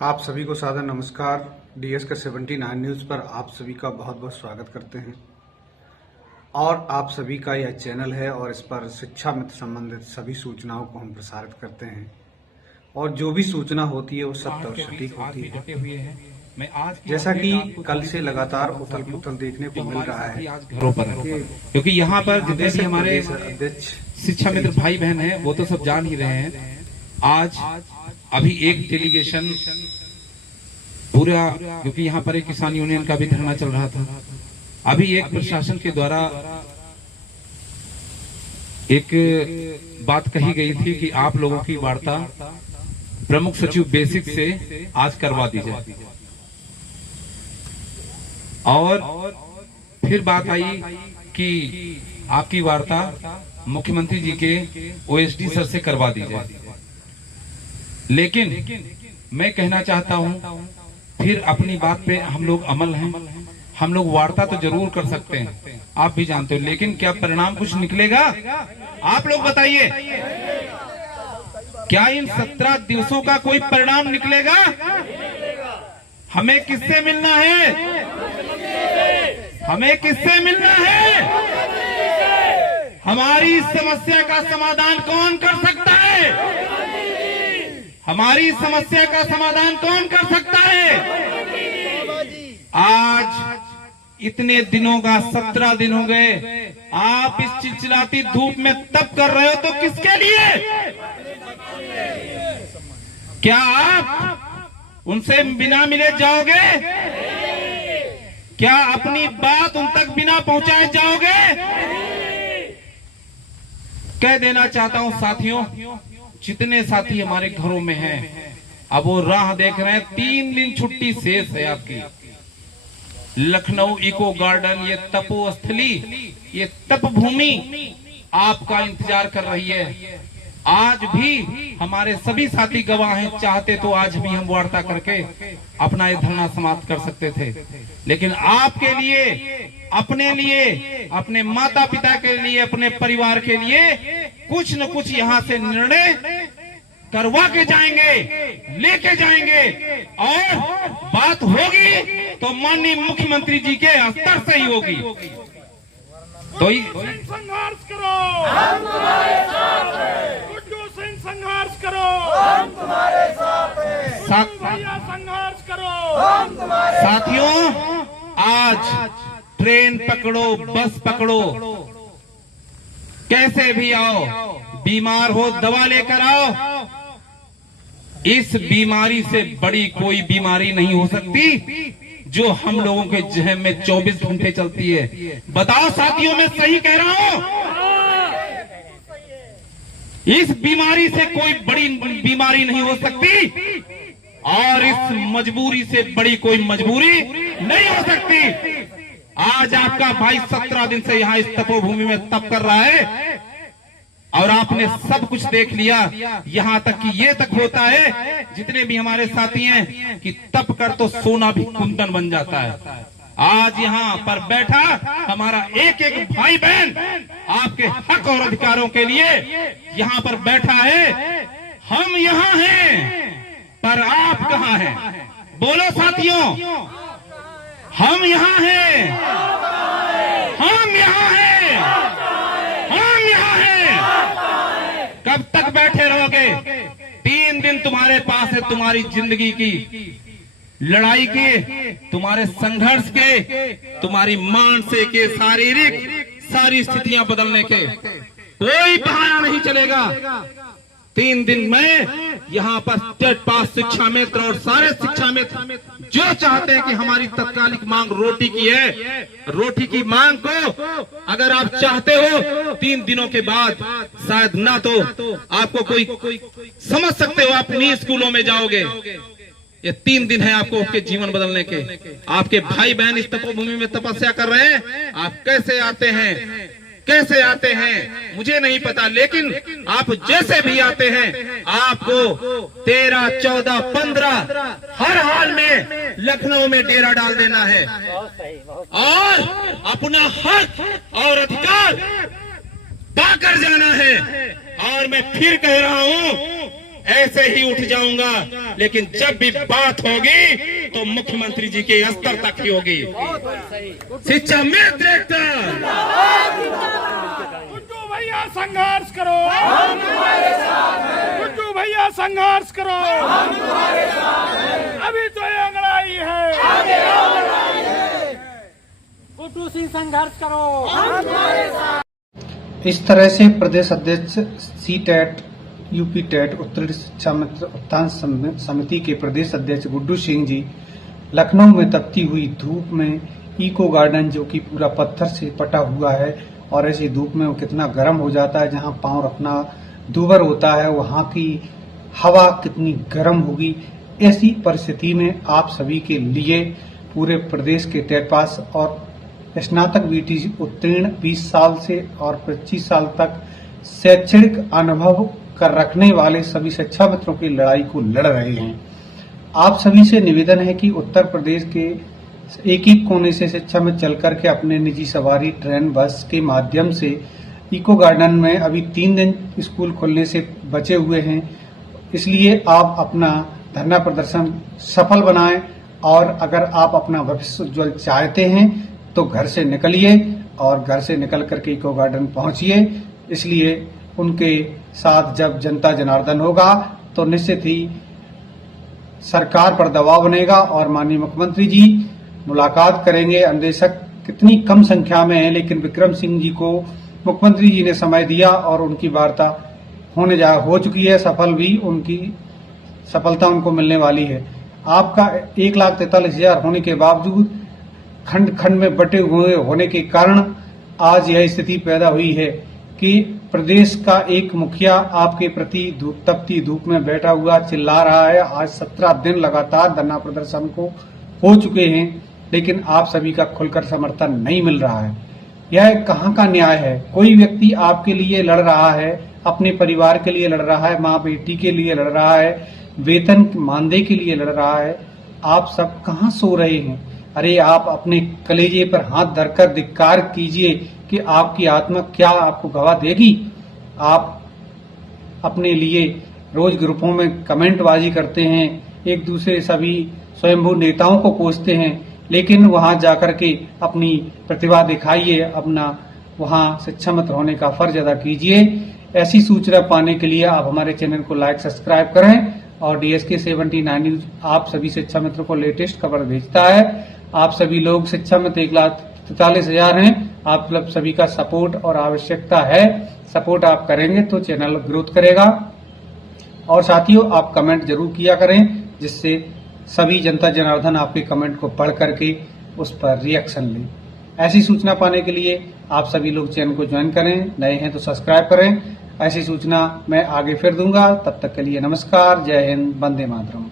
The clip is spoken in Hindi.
आप सभी को सादर नमस्कार। डीएस के 79 न्यूज़ पर आप सभी का बहुत बहुत स्वागत करते हैं। और आप सभी का यह चैनल है और इस पर शिक्षा में संबंधित सभी सूचनाओं को हम प्रसारित करते हैं और जो भी सूचना होती है वो सत्य और सटीक होती है। जैसा कि कल से लगातार उथल पुथल देखने को मिल रहा है क्योंकि यहाँ पर जितने भी हमारे शिक्षा मित्र भाई बहन हैं वो तो सब जान ही रहे हैं। आज अभी एक डेलीगेशन पूरा, क्योंकि यहाँ पर एक किसान यूनियन का भी धरना चल रहा था, अभी एक प्रशासन के द्वारा एक बात कही गई थी कि आप लोगों की वार्ता प्रमुख सचिव बेसिक से आज करवा दी जाए। और फिर बात आई कि आपकी वार्ता मुख्यमंत्री जी के ओएसडी सर से करवा दी जाए। लेकिन मैं कहना चाहता हूं, फिर अपनी बात पे हम लोग अमल हैं। हम लोग वार्ता तो जरूर कर सकते हैं, आप भी जानते हो, लेकिन क्या परिणाम कुछ निकलेगा? आप लोग बताइए, क्या इन 17 दिवसों का कोई परिणाम निकलेगा? हमें किससे मिलना है? हमें किससे मिलना है? हमारी समस्या का समाधान कौन कर सकता है? हमारी समस्या का समाधान कौन कर सकता है? आज इतने दिनों का 17 दिन हो गए, आप इस चिलचिलाती धूप में तप कर रहे हो तो किसके लिए? क्या आप उनसे बिना मिले जाओगे? क्या अपनी बात उन तक बिना पहुंचाए जाओगे? कह देना चाहता हूं साथियों, जितने साथी हमारे घरों में हैं, अब वो राह देख रहे हैं। 3 दिन छुट्टी शेष है आपकी। लखनऊ इको गार्डन, ये तपोस्थली, ये तप भूमि आपका इंतजार कर रही है। आज भी हमारे सभी साथी गवाह हैं, चाहते तो आज भी हम वार्ता करके अपना ये धरना समाप्त कर सकते थे, लेकिन आपके लिए, अपने लिए, अपने माता पिता के लिए, अपने परिवार के लिए कुछ न कुछ यहाँ से निर्णय करवा के जाएंगे, लेके जाएंगे। और बात होगी तो माननीय मुख्यमंत्री जी के स्तर से ही होगी। तो संघर्ष करो, हम तुम्हारे साथ हैं। गुड्डू सिंह संघर्ष करो, हम तुम्हारे साथ हैं। संघर्ष करो, हम तुम्हारे साथियों, आज ट्रेन पकड़ो, बस पकड़ो, कैसे भी आओ, बीमार हो दवा लेकर आओ। इस बीमारी से बड़ी कोई बीमारी नहीं हो सकती जो हम लोगों के जहन में 24 घंटे चलती है। बताओ साथियों, मैं सही कह रहा हूं? इस बीमारी से कोई बड़ी बीमारी नहीं हो सकती और इस मजबूरी से बड़ी कोई मजबूरी नहीं हो सकती। आज आपका भाई 17 दिन से यहाँ इस तपोभूमि में तप कर रहा है और आपने सब कुछ देख लिया। यहाँ तक कि ये तक होता है, जितने भी हमारे साथी हैं, कि तप कर तो सोना भी कुंदन बन जाता है। आज यहाँ पर बैठा हमारा एक एक भाई बहन आपके हक और अधिकारों के लिए यहाँ पर बैठा है। हम यहाँ हैं, पर आप कहाँ हैं? बोलो साथियों, हम यहाँ हैं, हम यहाँ हैं, हम यहाँ हैं। कब तक बैठे रहोगे? 3 दिन तुम्हारे पास है, तुम्हारी जिंदगी की लड़ाई के, तुम्हारे संघर्ष के, तुम्हारी मानसिक के, शारीरिक सारी स्थितियां बदलने के। कोई बहाना नहीं चलेगा। 3 दिन में यहाँ पर टेट पास शिक्षा मित्र और सारे शिक्षा मित्र जो चाहते हैं कि हमारी तत्कालिक मांग रोटी की है, रोटी की मांग को अगर आप चाहते हो 3 दिनों के बाद शायद ना तो आपको कोई समझ सकते हो, आप नहीं स्कूलों में जाओगे। ये 3 दिन है आपको आपके जीवन बदलने के। आपके भाई बहन इस तपोभूमि में तपस्या कर रहे हैं। आप कैसे आते हैं, कैसे आते हैं मुझे नहीं पता, लेकिन आप जैसे भी आते हैं, आपको 13, 14, 15 हर हाल में लखनऊ में डेरा डाल देना है और अपना हक और अधिकार पाकर जाना है। और मैं फिर कह रहा हूं, ऐसे ही उठ जाऊंगा, लेकिन जब भी बात होगी तो मुख्यमंत्री जी के स्तर तक ही होगी। शिक्षा मित्र एकता, गुड्डू भैया संघर्ष करो, हम तुम्हारे साथ हैं। गुड्डू भैया संघर्ष करो, हम तुम्हारे साथ हैं। अभी तो ये अंगड़ाई है, आगे अंगड़ाई है। गुड्डू सिंह संघर्ष करो, हम तुम्हारे साथ। इस तरह से प्रदेश अध्यक्ष सी-टेट, यूपी टेट उत्तरी शिक्षा मित्र उत्थान समिति के प्रदेश अध्यक्ष गुड्डू सिंह जी लखनऊ में तपती हुई धूप में इको गार्डन, जो कि पूरा पत्थर से पटा हुआ है और ऐसी धूप में वो कितना गर्म हो जाता है, जहां पांव रखना दूभर होता है, वहां की हवा कितनी गर्म होगी। ऐसी परिस्थिति में आप सभी के लिए पूरे प्रदेश के टेट पास और स्नातक बीटी उत्तीर्ण 20 साल से और 25 साल तक शैक्षणिक अनुभव कर रखने वाले सभी शिक्षा मित्रों की लड़ाई को लड़ रहे हैं। आप सभी से निवेदन है कि उत्तर प्रदेश के एक एक कोने से शिक्षा में चल करके अपने निजी सवारी, ट्रेन, बस के माध्यम से इको गार्डन में अभी 3 दिन स्कूल खुलने से बचे हुए हैं, इसलिए आप अपना धरना प्रदर्शन सफल बनाएं और अगर आप अपना भविष्य उज्जवल चाहते हैं तो घर से निकलिए और घर से निकल करके इको गार्डन पहुंचिए। इसलिए उनके साथ जब जनता जनार्दन होगा तो निश्चित ही सरकार पर दबाव बनेगा और माननीय मुख्यमंत्री जी मुलाकात करेंगे। अन्वेषक कितनी कम संख्या में है, लेकिन विक्रम सिंह जी को मुख्यमंत्री जी ने समय दिया और उनकी वार्ता हो चुकी है, सफल भी उनकी सफलता उनको मिलने वाली है। आपका 1,43,000 होने के बावजूद खंड खंड में बटे हुए होने के कारण आज यह स्थिति पैदा हुई है कि प्रदेश का एक मुखिया आपके प्रति तपती धूप में बैठा हुआ चिल्ला रहा है। आज 17 दिन लगातार धरना प्रदर्शन को हो चुके हैं, लेकिन आप सभी का खुलकर समर्थन नहीं मिल रहा है। यह कहाँ का न्याय है? कोई व्यक्ति आपके लिए लड़ रहा है, अपने परिवार के लिए लड़ रहा है, माँ बेटी के लिए लड़ रहा है, वेतन मानदेय के लिए लड़ रहा है। आप सब कहाँ सो रहे हैं? अरे आप अपने कलेजे पर हाथ धरकर धिक्कार कीजिए कि आपकी आत्मा क्या आपको गवाह देगी। आप अपने लिए रोज ग्रुपों में कमेंटबाजी करते हैं, एक दूसरे सभी स्वयंभू नेताओं को कोसते हैं, लेकिन वहां जाकर के अपनी प्रतिभा दिखाइए, अपना वहां शिक्षा मित्र होने का फर्ज अदा कीजिए। ऐसी सूचना पाने के लिए आप हमारे चैनल को लाइक, सब्सक्राइब करें और DSK 79 न्यूज आप सभी शिक्षा मित्र को लेटेस्ट खबर भेजता है। आप सभी लोग शिक्षा मित्र 1,43,000 हैं। आप लोग सभी का सपोर्ट और आवश्यकता है। सपोर्ट आप करेंगे तो चैनल ग्रोथ करेगा। और साथियों, आप कमेंट जरूर किया करें, जिससे सभी जनता जनार्दन आपके कमेंट को पढ़ करके उस पर रिएक्शन लें। ऐसी सूचना पाने के लिए आप सभी लोग चैनल को ज्वाइन करें, नए हैं तो सब्सक्राइब करें। ऐसी सूचना मैं आगे फिर दूंगा। तब तक के लिए नमस्कार, जय हिंद, वंदे मातरम।